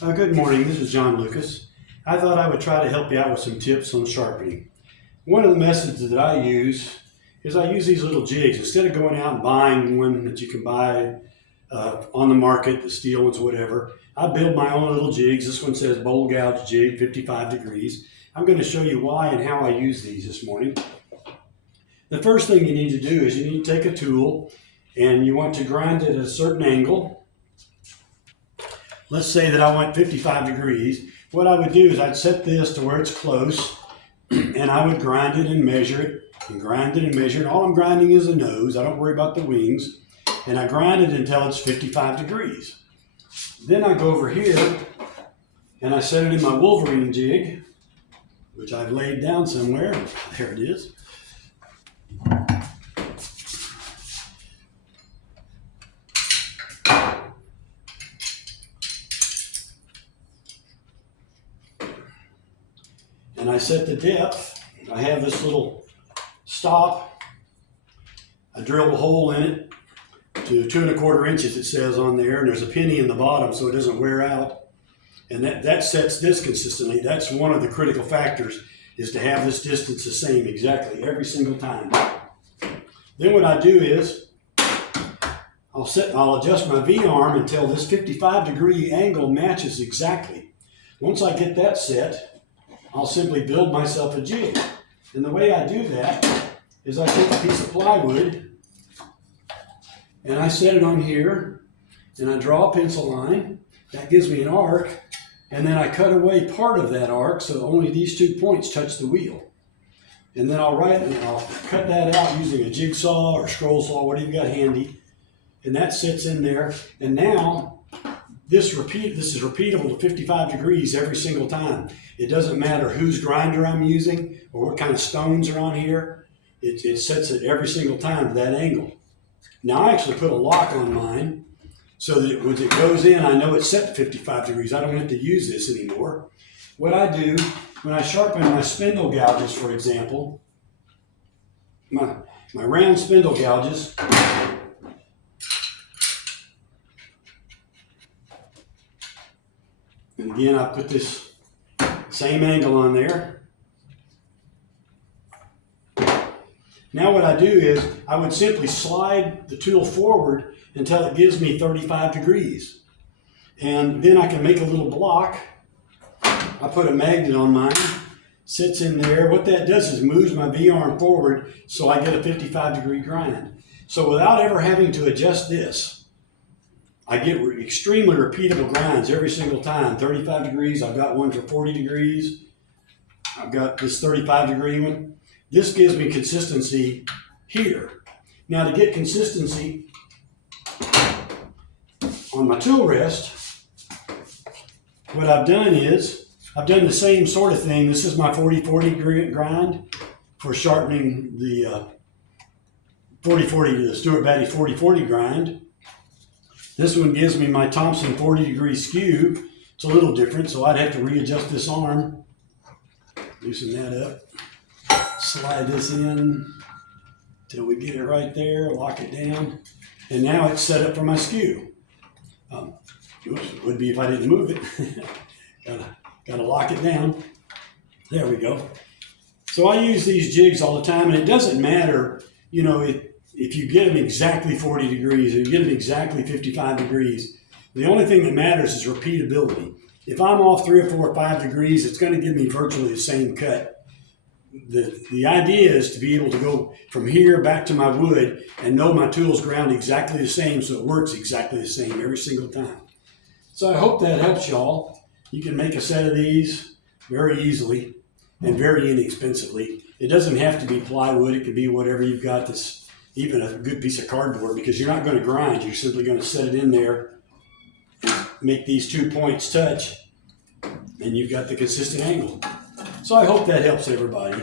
Good morning, this is John Lucas. I thought I would try to help you out with some tips on sharpening. One of the methods that I use is I use these little jigs. Instead of going out and buying one that you can buy on the market, the steel ones, whatever, I build my own little jigs. This one says bowl gouge jig, 55 degrees. I'm going to show you why and how I use these this morning. The first thing you need to do is you need to take a tool and you want to grind it at a certain angle. Let's say that I want 55 degrees. What I would do is I'd set this to where it's close and I would grind it and measure it and grind it and measure it. All I'm grinding is the nose. I don't worry about the wings. And I grind it until it's 55 degrees. Then I go over here and I set it in my Wolverine jig, which I've laid down somewhere. There it is. And I set the depth. I have this little stop. I drill a hole in it to 2 1/4 inches, it says on there, and there's a penny in the bottom so it doesn't wear out. And that sets this consistently. That's one of the critical factors, is to have this distance the same exactly every single time. Then what I do is I'll adjust my V-arm until this 55-degree angle matches exactly. Once I get that set, I'll simply build myself a jig. And the way I do that is I take a piece of plywood and I set it on here and I draw a pencil line. That gives me an arc, and then I cut away part of that arc so only these 2 points touch the wheel. And then I'll cut that out using a jigsaw or scroll saw, whatever you've got handy. And that sits in there. And now this is repeatable to 55 degrees every single time. It doesn't matter whose grinder I'm using or what kind of stones are on here. It sets it every single time to that angle. Now I actually put a lock on mine so that when it goes in, I know it's set to 55 degrees. I don't have to use this anymore. What I do when I sharpen my spindle gouges, for example, my round spindle gouges, and again, I put this same angle on there. Now what I do is I would simply slide the tool forward until it gives me 35 degrees. And then I can make a little block. I put a magnet on mine, sits in there. What that does is moves my V-arm forward so I get a 55-degree grind. So without ever having to adjust this, I get extremely repeatable grinds every single time. 35 degrees, I've got one for 40 degrees. I've got this 35-degree one. This gives me consistency here. Now to get consistency on my tool rest, what I've done is, I've done the same sort of thing. This is my 40-40 grind for sharpening the 40-40, the Stuart Batty 40-40 grind. This one gives me my Thompson 40-degree skew. It's a little different, so I'd have to readjust this arm. Loosen that up. Slide this in till we get it right there. Lock it down. And now it's set up for my skew. It would be if I didn't move it. Gotta lock it down. There we go. So I use these jigs all the time, and it doesn't matter, if you get them exactly 40 degrees or you get them exactly 55 degrees. The only thing that matters is repeatability. If I'm off 3 or 4 or 5 degrees, it's going to give me virtually the same cut. The idea is to be able to go from here back to my wood and know my tools ground exactly the same, so it works exactly the same every single time. So I hope that helps y'all. You can make a set of these very easily and very inexpensively. It doesn't have to be plywood. It can be whatever you've got, that's even a good piece of cardboard, because you're not going to grind. You're simply going to set it in there and make these 2 points touch, and you've got the consistent angle. So I hope that helps everybody.